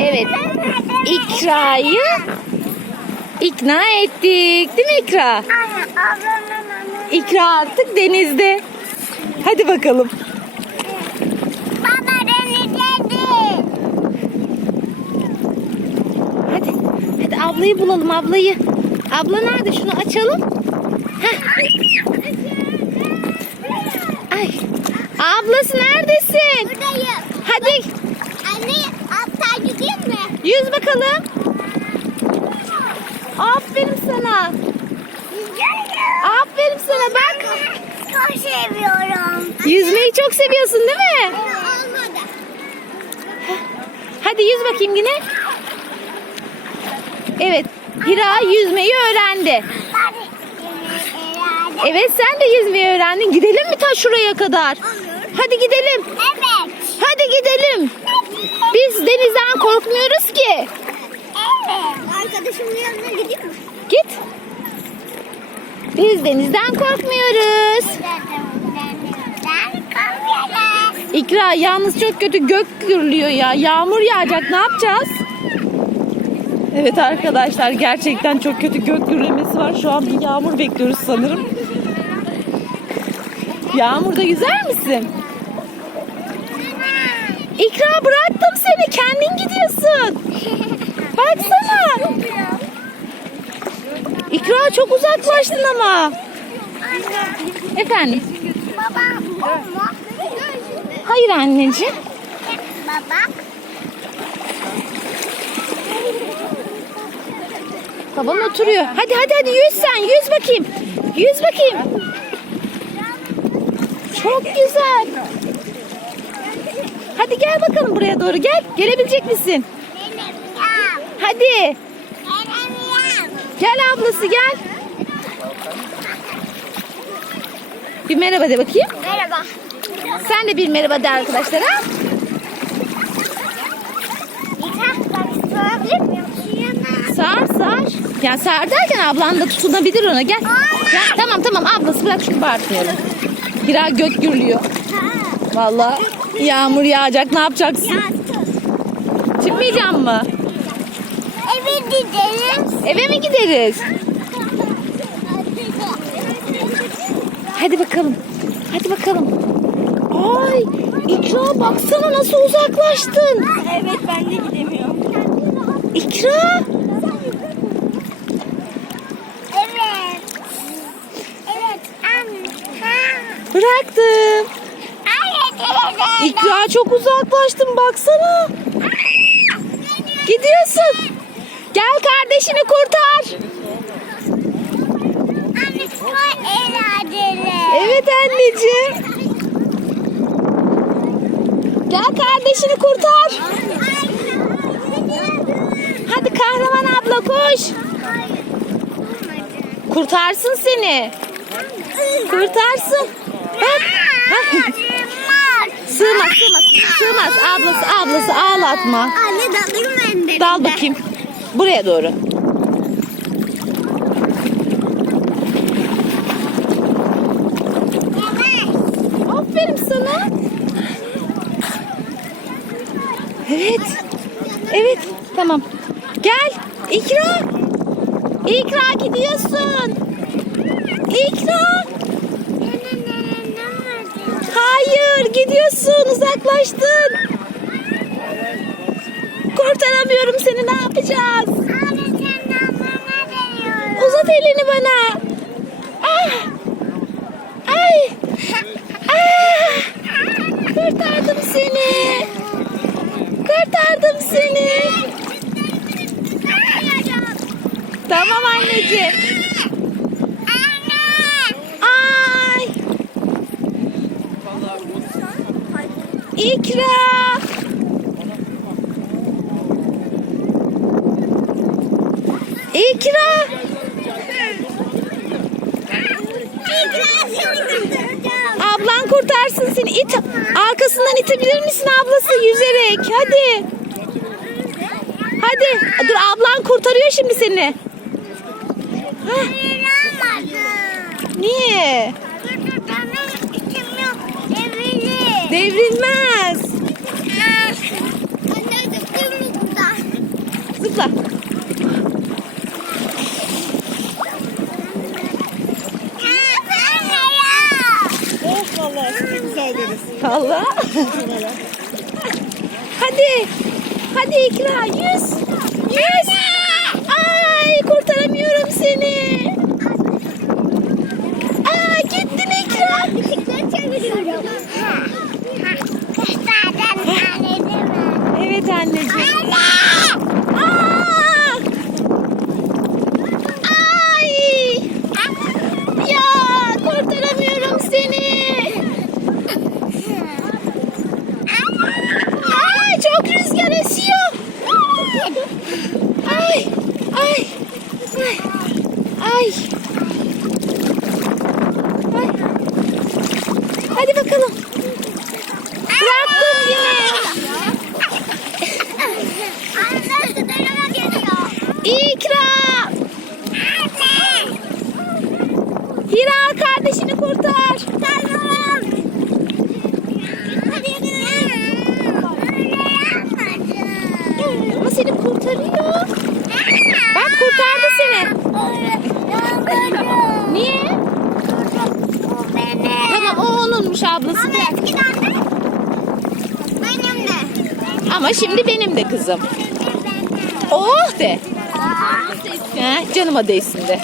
Evet. İkra'yı ikna ettik. Değil mi İkra? İkra artık denizde. Hadi bakalım. Baba beni dedi. Hadi. Hadi ablayı bulalım ablayı. Abla nerede? Şunu açalım. Heh. Ay. Ablası neredesin? Buradayım. Hadi Anne hatta gideyim mi? yüz bakalım. Aferin sana. Aferin sana bak. Çok seviyorum. Yüzmeyi çok seviyorsun değil mi? Olmadı. Hadi yüz bakayım yine. Evet. Hira yüzmeyi öğrendi. Evet sen de yüzmeyi öğrendin. Gidelim mi ta şuraya kadar? Olur. Hadi gidelim. Evet. Hadi gidelim. Biz denizden korkmuyoruz ki. Evet. Arkadaşımın yanına gideyim mi? Git. Biz denizden korkmuyoruz. Ben İkra yalnız çok kötü gök gürlüyor ya. Yağmur yağacak ne yapacağız? Evet arkadaşlar gerçekten çok kötü gök gürlemesi var. Şu an bir yağmur bekliyoruz sanırım. Yağmurda yüzer misin? İkra bıraktım seni. Kendin gidiyorsun. Baksana. İkra çok uzaklaştın ama. Efendim? Baba o mu? Hayır anneciğim. Baba. Baban oturuyor. Hadi hadi hadi yüz sen. Yüz bakayım. Yüz bakayım. Çok güzel. Hadi gel bakalım buraya doğru gel. Gelebilecek misin? Hadi. Gel ablası gel. Bir merhaba de bakayım. Merhaba. Sen de bir merhaba de arkadaşlara. Sar sar. Ya sar derken ablan da tutunabilir ona gel. Gel tamam tamam ablası bırak şunu bağırtmayalım. Hira gök gürlüyor. Vallahi yağmur yağacak ne yapacaksın? Çıkmayacağım mı? Eve gidelim. Eve mi gideriz? Hadi bakalım. Hadi bakalım. Ay İkra baksana nasıl uzaklaştın. Evet ben de gidemiyorum. İkra. Evet. Evet. Anne. Ha. Bıraktım. Anne. İkra çok uzaklaştın baksana. Gidiyorsun. Gel kardeşini kurtar. Anne. Evet anneciğim. Gel kardeşini kurtar. Hadi kahraman abla koş. Kurtarsın seni. Kurtarsın. Bak. Sığmaz sığmaz. Sığmaz ablası ablası ağlatma. Anne dalayım ben de. Dal bakayım. Buraya doğru. Evet. Evet. Tamam. Gel. İkra. İkra gidiyorsun. İkra. Hayır gidiyorsun uzaklaştın. Kurtaramıyorum seni ne yapacağız? Uzat elini bana. Ah. Ay. Ah. Kurtardım seni. Seni. Tamam anneciğim. Ay. İkra. İkra. Ablan kurtarsın seni. İt. Arkasından itebilir misin ablası yüzerek? Hadi. Hadi dur ablan kurtarıyor şimdi seni. Niye? Devrilmez. Zıpla. Oh vallahi size güzel deriz. Hadi. Hadi İkra yüz. Yüz kurtaramıyorum seni. Aa gittin İkra. Bisiklet çeviriyorum. Evet anneciğim. Aa! Ay! Ya kurtaramıyorum seni. Ay çok rüzgar esiyor. Ay! Ay! Ay! Ay! Ay! Hadi bakalım. Bıraktım yine. İkra! Hira kardeşini kurtar. Ama seni kurtarıyor. Bak kurtardı seni. Niye? Tamam o onunmuş ablası. Ama eskiden de benim de. Ama şimdi benim de kızım. Oh de. Heh, canıma değsin de.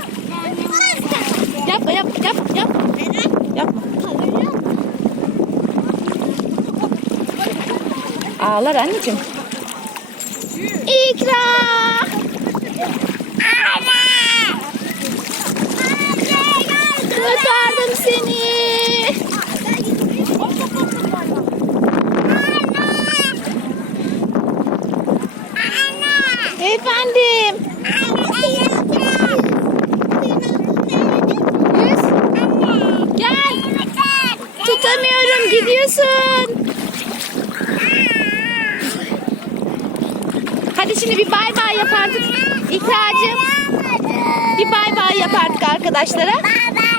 Yapma yap yap yap. Yapma. Ağlar anneciğim. İkra. Kurtardım seni. Efendim. Yüz. Gel. Tutamıyorum gidiyorsun. Hadi şimdi bir bay bay yapardık. İkracığım bir bay bay yapardık arkadaşlara. Baba,